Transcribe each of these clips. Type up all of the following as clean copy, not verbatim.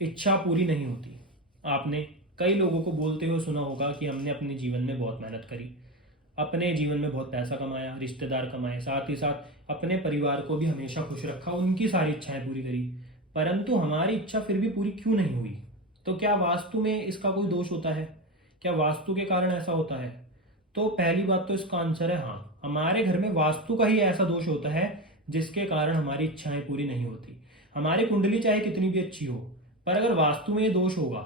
इच्छा पूरी नहीं होती। आपने कई लोगों को बोलते हुए सुना होगा कि हमने अपने जीवन में बहुत मेहनत करी, अपने जीवन में बहुत पैसा कमाया, रिश्तेदार कमाए, साथ ही साथ अपने परिवार को भी हमेशा खुश रखा, उनकी सारी इच्छाएं पूरी करी, परंतु हमारी इच्छा फिर भी पूरी क्यों नहीं हुई? तो क्या वास्तु में इसका कोई दोष होता है? क्या वास्तु के कारण ऐसा होता है? तो पहली बात तो इसका आंसर है हाँ, हमारे घर में वास्तु का ही ऐसा दोष होता है जिसके कारण हमारी इच्छाएं पूरी नहीं होती। हमारी कुंडली चाहे कितनी भी अच्छी हो, पर अगर वास्तु में ये दोष होगा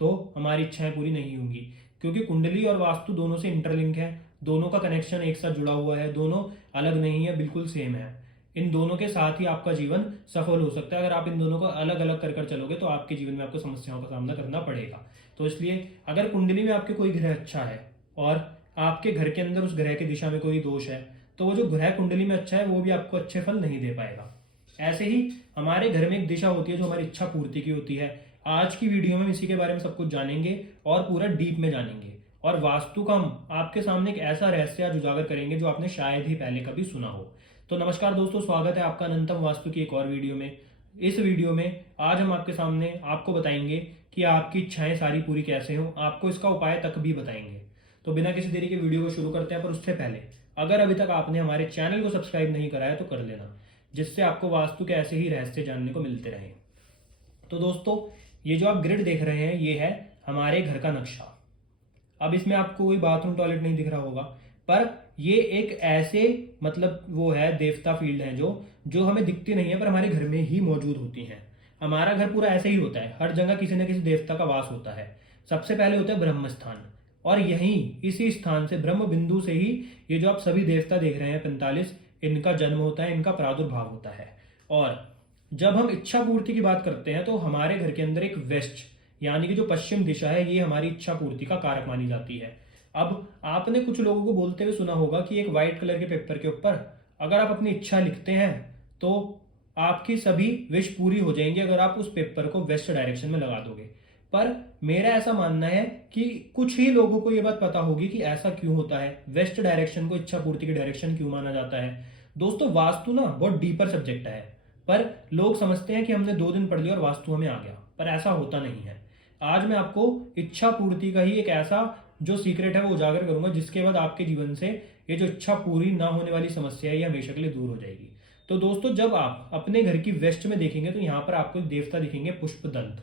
तो हमारी इच्छाएं पूरी नहीं होंगी, क्योंकि कुंडली और वास्तु दोनों से इंटरलिंक है, दोनों का कनेक्शन एक साथ जुड़ा हुआ है, दोनों अलग नहीं है, बिल्कुल सेम है। इन दोनों के साथ ही आपका जीवन सफल हो सकता है। अगर आप इन दोनों को अलग अलग कर कर चलोगे तो आपके जीवन में आपको समस्याओं का सामना करना पड़ेगा। तो इसलिए अगर कुंडली में आपके कोई ग्रह अच्छा है और आपके घर के अंदर उस ग्रह की दिशा में कोई दोष है, तो वो जो ग्रह कुंडली में अच्छा है वो भी आपको अच्छे फल नहीं दे पाएगा। ऐसे ही हमारे घर में एक दिशा होती है जो हमारी इच्छा पूर्ति की होती है। आज की वीडियो में हम इसी के बारे में सब कुछ जानेंगे और पूरा डीप में जानेंगे, और वास्तु का हम आपके सामने एक ऐसा रहस्य आज उजागर करेंगे जो आपने शायद ही पहले कभी सुना हो। तो नमस्कार दोस्तों, स्वागत है आपका अनंतम वास्तु की एक और वीडियो में। इस वीडियो में आज हम आपके सामने आपको बताएंगे कि आपकी इच्छाएं सारी पूरी कैसे हों, आपको इसका उपाय तक भी बताएंगे। तो बिना किसी देरी के वीडियो को शुरू करते हैं, पर उससे पहले अगर अभी तक आपने हमारे चैनल को सब्सक्राइब नहीं करा है तो कर लेना, जिससे आपको वास्तु के ऐसे ही रहस्य जानने को मिलते रहें। तो दोस्तों, ये जो आप ग्रिड देख रहे हैं ये है हमारे घर का नक्शा। अब इसमें आपको कोई बाथरूम टॉयलेट नहीं दिख रहा होगा, पर ये एक ऐसे मतलब वो है देवता फील्ड है जो जो हमें दिखती नहीं है पर हमारे घर में ही मौजूद होती हैं। हमारा घर पूरा ऐसे ही होता है, हर जगह किसी न किसी देवता का वास होता है। सबसे पहले होता है ब्रह्म स्थान, और यहीं इसी स्थान से ब्रह्म बिंदु से ही ये जो आप सभी देवता देख रहे हैं 45, इनका जन्म होता है, इनका प्रादुर्भाव होता है। और जब हम इच्छा पूर्ति की बात करते हैं तो हमारे घर के अंदर एक वेस्ट यानी कि जो पश्चिम दिशा है ये हमारी इच्छा पूर्ति का कारक मानी जाती है। अब आपने कुछ लोगों को बोलते हुए सुना होगा कि एक व्हाइट कलर के पेपर के ऊपर अगर आप अपनी इच्छा लिखते हैं तो आपकी सभी विश पूरी हो जाएंगी अगर आप उस पेपर को वेस्ट डायरेक्शन में लगा दोगे। पर मेरा ऐसा मानना है कि कुछ ही लोगों को यह बात पता होगी कि ऐसा क्यों होता है, वेस्ट डायरेक्शन को इच्छा पूर्ति की डायरेक्शन क्यों माना जाता है। दोस्तों, वास्तु ना बहुत डीपर सब्जेक्ट है, पर लोग समझते हैं कि हमने 2 दिन पढ़ लिया और वास्तु हमें आ गया, पर ऐसा होता नहीं है। आज मैं आपको इच्छा पूर्ति का ही एक ऐसा जो सीक्रेट है वो उजागर करूंगा, जिसके बाद आपके जीवन से ये जो इच्छा पूरी ना होने वाली समस्या है ये हमेशा के लिए दूर हो जाएगी। तो दोस्तों, जब आप अपने घर की वेस्ट में देखेंगे तो यहाँ पर आपको एक देवता दिखेंगे, पुष्पदंत।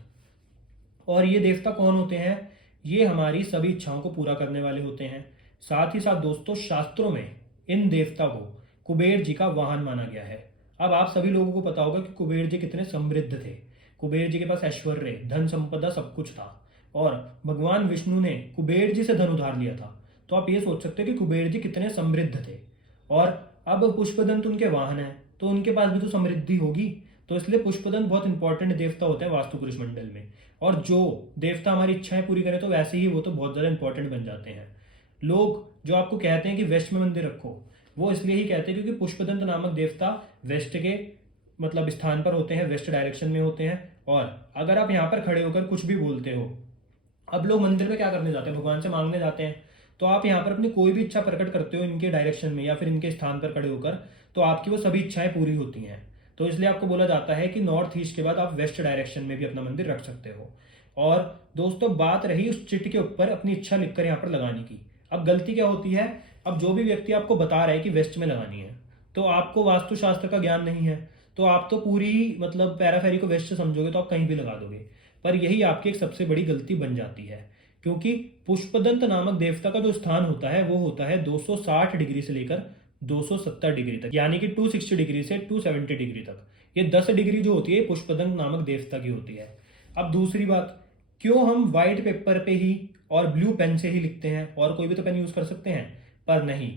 और ये देवता कौन होते हैं? ये हमारी सभी इच्छाओं को पूरा करने वाले होते हैं। साथ ही साथ दोस्तों, शास्त्रों में इन देवता को कुबेर जी का वाहन माना गया है। अब आप सभी लोगों को पता होगा कि कुबेर जी कितने समृद्ध थे। कुबेर जी के पास ऐश्वर्य, धन संपदा सब कुछ था, और भगवान विष्णु ने कुबेर जी से धन उधार लिया था। तो आप ये सोच सकते हो कि कुबेर जी कितने समृद्ध थे। और अब पुष्पदंत उनके वाहन है तो उनके पास भी तो समृद्धि होगी। तो इसलिए पुष्पदंत बहुत इंपॉर्टेंट देवता होते हैं वास्तु पुरुष मंडल में। और जो देवता हमारी इच्छाएं पूरी करे तो वैसे ही वो तो बहुत ज्यादा इंपॉर्टेंट बन जाते हैं। लोग जो आपको कहते हैं कि वेस्ट में मंदिर रखो, वो इसलिए ही कहते हैं क्योंकि पुष्पदंत नामक देवता वेस्ट के मतलब स्थान पर होते हैं, वेस्ट डायरेक्शन में होते हैं। और अगर आप यहाँ पर खड़े होकर कुछ भी बोलते हो, अब लोग मंदिर में क्या करने जाते हैं, भगवान से मांगने जाते हैं, तो आप यहाँ पर अपनी कोई भी इच्छा प्रकट करते हो इनके डायरेक्शन में या फिर इनके स्थान पर खड़े होकर, तो आपकी वो सभी इच्छाएं पूरी होती हैं। तो इसलिए आपको बोला जाता है कि नॉर्थ ईस्ट के बाद आप वेस्ट डायरेक्शन में भी अपना मंदिर रख सकते हो। और दोस्तों, बात रही उस चिट के ऊपर अपनी इच्छा लिखकर यहाँ पर लगाने की। अब गलती क्या होती है, अब जो भी व्यक्ति आपको बता रहा है कि वेस्ट में लगानी है, तो आपको वास्तुशास्त्र का ज्ञान नहीं है, तो आप तो पूरी मतलब पैराफेरी को वेस्ट से समझोगे तो आप कहीं भी लगा दोगे। पर यही आपकी एक सबसे बड़ी गलती बन जाती है, क्योंकि पुष्पदंत नामक देवता का जो स्थान होता है वो होता है 260 डिग्री से लेकर 270 डिग्री तक, यानी कि 260 डिग्री से 270 डिग्री तक। ये 10 डिग्री जो होती है पुष्पदंत नामक देवता की होती है। अब दूसरी बात, क्यों हम व्हाइट पेपर पे ही और ब्लू पेन से ही लिखते हैं? और कोई भी तो पेन यूज कर सकते हैं, पर नहीं,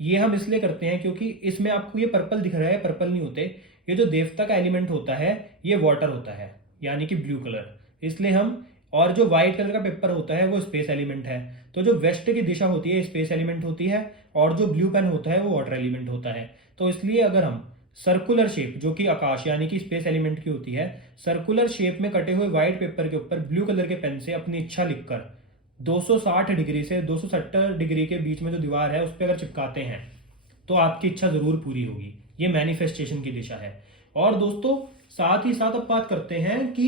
ये हम इसलिए करते हैं क्योंकि इसमें आपको ये पर्पल दिख रहा है, पर्पल नहीं होते। ये जो देवता का एलिमेंट होता है ये वाटर होता है, यानी कि ब्लू कलर, इसलिए हम। और जो व्हाइट कलर का पेपर होता है वो स्पेस एलिमेंट है। तो जो वेस्ट की दिशा होती है स्पेस एलिमेंट होती है, और जो ब्लू पेन होता है वो वाटर एलिमेंट होता है। तो इसलिए अगर हम सर्कुलर शेप, जो कि आकाश यानी कि स्पेस एलिमेंट की होती है, सर्कुलर शेप में कटे हुए व्हाइट पेपर के ऊपर ब्लू कलर के पेन से अपनी इच्छा लिखकर 260 डिग्री से 270 डिग्री के बीच में जो दीवार है उस पर अगर चिपकाते हैं तो आपकी इच्छा जरूर पूरी होगी। ये मैनिफेस्टेशन की दिशा है। और दोस्तों, साथ ही साथ अब बात करते हैं कि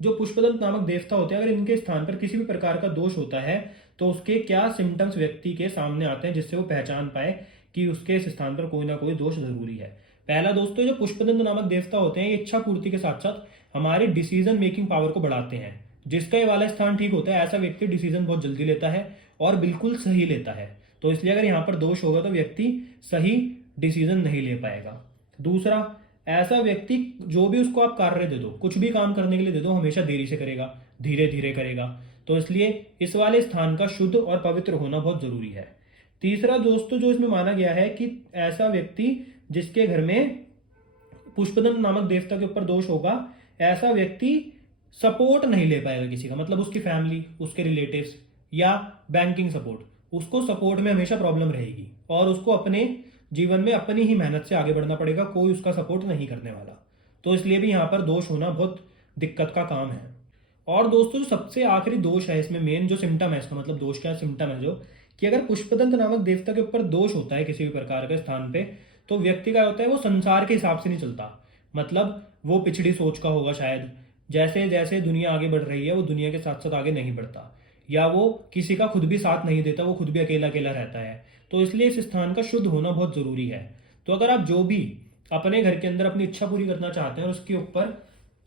जो पुष्पदंत नामक देवता होते हैं, अगर इनके स्थान पर किसी भी प्रकार का दोष होता है तो उसके क्या सिम्टम्स व्यक्ति के सामने आते हैं जिससे वो पहचान पाए कि उसके इस स्थान पर कोई ना कोई दोष जरूरी है। पहला दोस्तों, जो पुष्पदंत नामक देवता होते हैं, ये इच्छा पूर्ति के साथ साथ हमारी डिसीजन मेकिंग पावर को बढ़ाते हैं। जिसका ये वाला स्थान ठीक होता है, ऐसा व्यक्ति डिसीजन बहुत जल्दी लेता है और बिल्कुल सही लेता है। तो इसलिए अगर यहाँ पर दोष होगा तो व्यक्ति सही डिसीजन नहीं ले पाएगा। दूसरा, ऐसा व्यक्ति जो भी उसको आप कार्य दे दो, कुछ भी काम करने के लिए दे दो, हमेशा देरी से करेगा, धीरे धीरे करेगा। तो इसलिए इस वाले स्थान का शुद्ध और पवित्र होना बहुत जरूरी है। तीसरा दोस्तों, जो इसमें माना गया है कि ऐसा व्यक्ति जिसके घर में पुष्पदंत नामक देवता के ऊपर दोष होगा, ऐसा व्यक्ति सपोर्ट नहीं ले पाएगा किसी का, मतलब उसकी फैमिली, उसके रिलेटिव्स या बैंकिंग सपोर्ट, उसको सपोर्ट में हमेशा प्रॉब्लम रहेगी और उसको अपने जीवन में अपनी ही मेहनत से आगे बढ़ना पड़ेगा, कोई उसका सपोर्ट नहीं करने वाला। तो इसलिए भी यहाँ पर दोष होना बहुत दिक्कत का काम है। और दोस्तों, जो सबसे आखिरी दोष है इसमें, मेन जो सिम्टम है इसका, मतलब दोष क्या सिम्टम है, जो कि अगर पुष्पदंत नामक देवता के ऊपर दोष होता है किसी भी प्रकार के स्थान पे, तो व्यक्ति का होता है वो संसार के हिसाब से नहीं चलता, मतलब वो पिछड़ी सोच का होगा शायद। जैसे जैसे दुनिया आगे बढ़ रही है वो दुनिया के साथ साथ आगे नहीं बढ़ता, या वो किसी का खुद भी साथ नहीं देता, वो खुद भी अकेला अकेला रहता है। तो इसलिए इस स्थान का शुद्ध होना बहुत जरूरी है। तो अगर आप जो भी अपने घर के अंदर अपनी इच्छा पूरी करना चाहते हैं और उसके ऊपर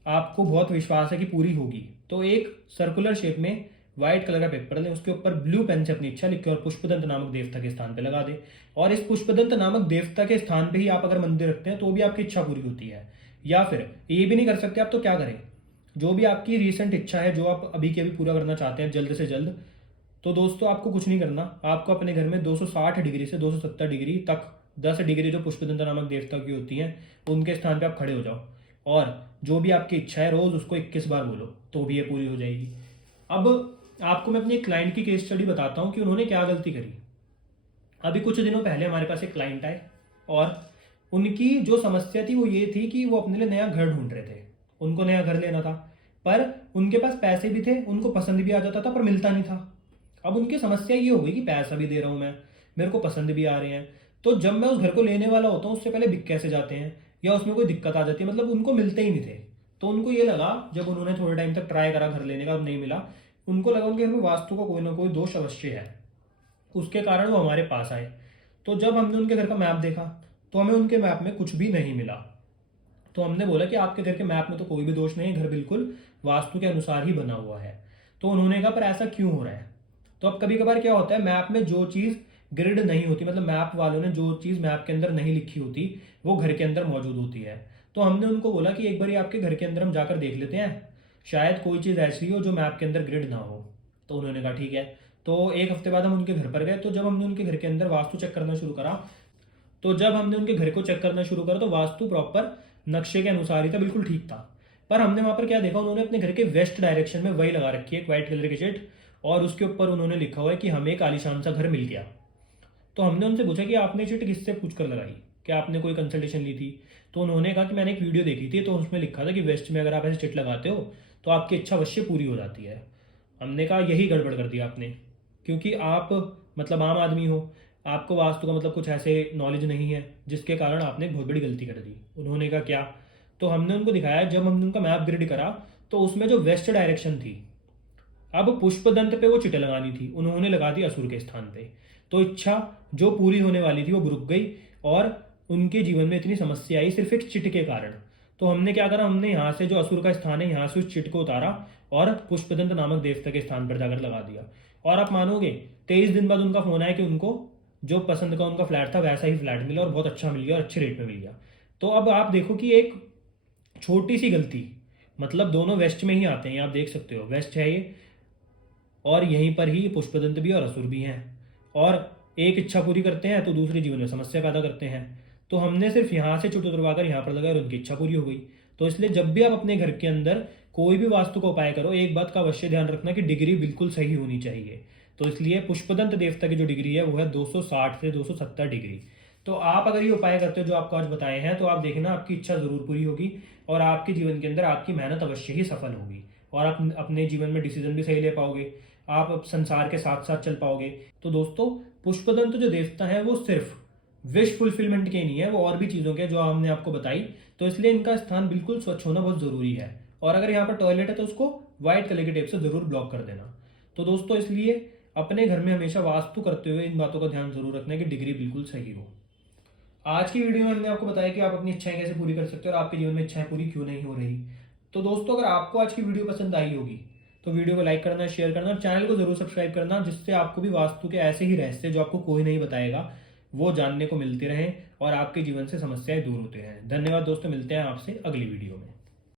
आपको बहुत विश्वास है कि पूरी होगी, तो एक सर्कुलर शेप में व्हाइट कलर का पेपर लें, उसके ऊपर ब्लू पेन से अपनी इच्छा लिख के और पुष्पदंत नामक देवता के स्थान पे लगा दें। और इस पुष्पदंत नामक देवता के स्थान पे ही आप अगर मंदिर रखते हैं तो भी आपकी इच्छा पूरी होती है। या फिर ये भी नहीं कर सकते आप, तो क्या करें, जो भी आपकी रिसेंट इच्छा है, जो आप अभी के अभी पूरा करना चाहते हैं जल्द से जल्द, तो दोस्तों आपको कुछ नहीं करना, आपको अपने घर में 260 डिग्री से 270 डिग्री तक 10 डिग्री जो पुष्पदंत नामक देवता की होती हैं उनके स्थान पे आप खड़े हो जाओ और जो भी आपकी इच्छा है रोज उसको 21 बार बोलो, तो भी ये पूरी हो जाएगी। अब आपको मैं अपनी एक क्लाइंट की केस स्टडी बताता हूँ कि उन्होंने क्या गलती करी। अभी कुछ दिनों पहले हमारे पास एक क्लाइंट आए और उनकी जो समस्या थी वो ये थी कि वो अपने लिए नया घर ढूंढ रहे थे, उनको नया घर लेना था, पर उनके पास पैसे भी थे, उनको पसंद भी आ जाता था, पर मिलता नहीं था। अब उनकी समस्या ये हो गई कि पैसा भी दे रहा हूँ मैं, मेरे को पसंद भी आ रहे हैं, तो जब मैं उस घर को लेने वाला होता हूँ उससे पहले बिक कैसे जाते हैं या उसमें कोई दिक्कत आ जाती है, मतलब उनको मिलते ही नहीं थे। तो उनको ये लगा, जब उन्होंने थोड़े टाइम तक ट्राई करा घर लेने का, अब नहीं मिला, उनको लगा उनके घर में वास्तु का कोई ना कोई दोष अवश्य है, उसके कारण वो हमारे पास आए। तो जब हमने उनके घर का मैप देखा तो हमें उनके मैप में कुछ भी नहीं मिला। तो हमने बोला कि आपके घर के मैप में तो कोई भी दोष नहीं है, घर बिल्कुल वास्तु के अनुसार ही बना हुआ है। तो उन्होंने कहा पर ऐसा क्यों हो रहा है। तो अब कभी कभार क्या होता है, मैप में जो चीज़ ग्रिड नहीं होती, मतलब मैप वालों ने जो चीज़ मैप के अंदर नहीं लिखी होती वो घर के अंदर मौजूद होती है। तो हमने उनको बोला कि एक बार आपके घर के अंदर हम जाकर देख लेते हैं, शायद कोई चीज़ ऐसी हो जो मैप के अंदर ग्रिड ना हो। तो उन्होंने कहा ठीक है। तो एक हफ्ते बाद हम उनके घर पर गए। तो जब हमने उनके घर के अंदर वास्तु चेक करना शुरू करा, तो वास्तु प्रॉपर नक्शे के अनुसार ही था, बिल्कुल ठीक था। पर हमने वहां पर क्या देखा, उन्होंने अपने घर के वेस्ट डायरेक्शन में वही लगा रखी है, एक व्हाइट कलर की शीट, और उसके ऊपर उन्होंने लिखा हुआ है कि हमें एक आलीशान सा घर मिल गया। तो हमने उनसे पूछा कि आपने शीट किससे पूछ कर लगाई, क्या आपने कोई कंसल्टेशन ली थी। तो उन्होंने कहा कि मैंने एक वीडियो देखी थी, तो उसमें लिखा था कि वेस्ट में अगर आप ऐसे शीट लगाते हो तो आपकी इच्छा अवश्य पूरी हो जाती है। हमने कहा यही गड़बड़ कर दिया आपने, क्योंकि आप मतलब आम आदमी हो, आपको वास्तु का मतलब कुछ ऐसे नॉलेज नहीं है, जिसके कारण आपने एक बहुत बड़ी गलती कर दी। उन्होंने कहा क्या। तो हमने उनको दिखाया, जब हमने उनका मैप ग्रिड करा तो उसमें जो वेस्ट डायरेक्शन थी, अब पुष्पदंत पे वो चिटे लगानी थी, उन्होंने लगा दी असुर के स्थान पे। तो इच्छा जो पूरी होने वाली थी वो रुक गई और उनके जीवन में इतनी समस्या आई सिर्फ एक चिट के कारण। तो हमने क्या करा, हमने यहाँ से जो असुर का स्थान है यहाँ से उस चिट को उतारा और पुष्पदंत नामक देवता के स्थान पर जाकर लगा दिया। और आप मानोगे 23 दिन बाद उनका फोन आया कि उनको जो पसंद का उनका फ्लैट था वैसा ही फ्लैट मिला और बहुत अच्छा मिल गया और अच्छे रेट में मिल गया। तो अब आप देखो कि एक छोटी सी गलती, मतलब दोनों वेस्ट में ही आते हैं, आप देख सकते हो वेस्ट है ये, और यहीं पर ही पुष्पदंत भी और असुर भी हैं, और एक इच्छा पूरी करते हैं तो दूसरे जीवन में समस्या पैदा करते हैं। तो हमने सिर्फ यहाँ से चुट उतरवाकर यहाँ पर लगाया और उनकी इच्छा पूरी हो गई। तो इसलिए जब भी आप अपने घर के अंदर कोई भी वास्तु का उपाय करो, एक बात का अवश्य ध्यान रखना कि डिग्री बिल्कुल सही होनी चाहिए। तो इसलिए पुष्पदंत देवता की जो डिग्री है वो है 260 से 270 डिग्री। तो आप अगर ये उपाय करते हो जो आपको आज बताए हैं, तो आप देखना आपकी इच्छा जरूर पूरी होगी और आपके जीवन के अंदर आपकी मेहनत अवश्य ही सफल होगी और आप अपने जीवन में डिसीजन भी सही ले पाओगे, आप संसार के साथ साथ चल पाओगे। तो दोस्तों, पुष्पदंत जो देवता है वो सिर्फ विश फुलफिलमेंट के नहीं है, वो और भी चीज़ों के जो हमने आपको बताई। तो इसलिए इनका स्थान बिल्कुल स्वच्छ होना बहुत ज़रूरी है और अगर यहाँ पर टॉयलेट है तो उसको व्हाइट कलर के टेप से जरूर ब्लॉक कर देना। तो दोस्तों इसलिए अपने घर में हमेशा वास्तु करते हुए इन बातों का ध्यान जरूर रखना है कि डिग्री बिल्कुल सही हो। आज की वीडियो में हमने आपको बताया कि आप अपनी इच्छाएं कैसे पूरी कर सकते हो और आपके जीवन में इच्छाएं पूरी क्यों नहीं हो रही। तो दोस्तों अगर आपको आज की वीडियो पसंद आई होगी तो वीडियो को लाइक करना, शेयर करना और चैनल को जरूर सब्सक्राइब करना, जिससे आपको भी वास्तु के ऐसे ही रहस्य जो आपको कोई नहीं बताएगा वो जानने को मिलते रहें और आपके जीवन से समस्याएं दूर होते रहें। धन्यवाद दोस्तों, मिलते हैं आपसे अगली वीडियो में।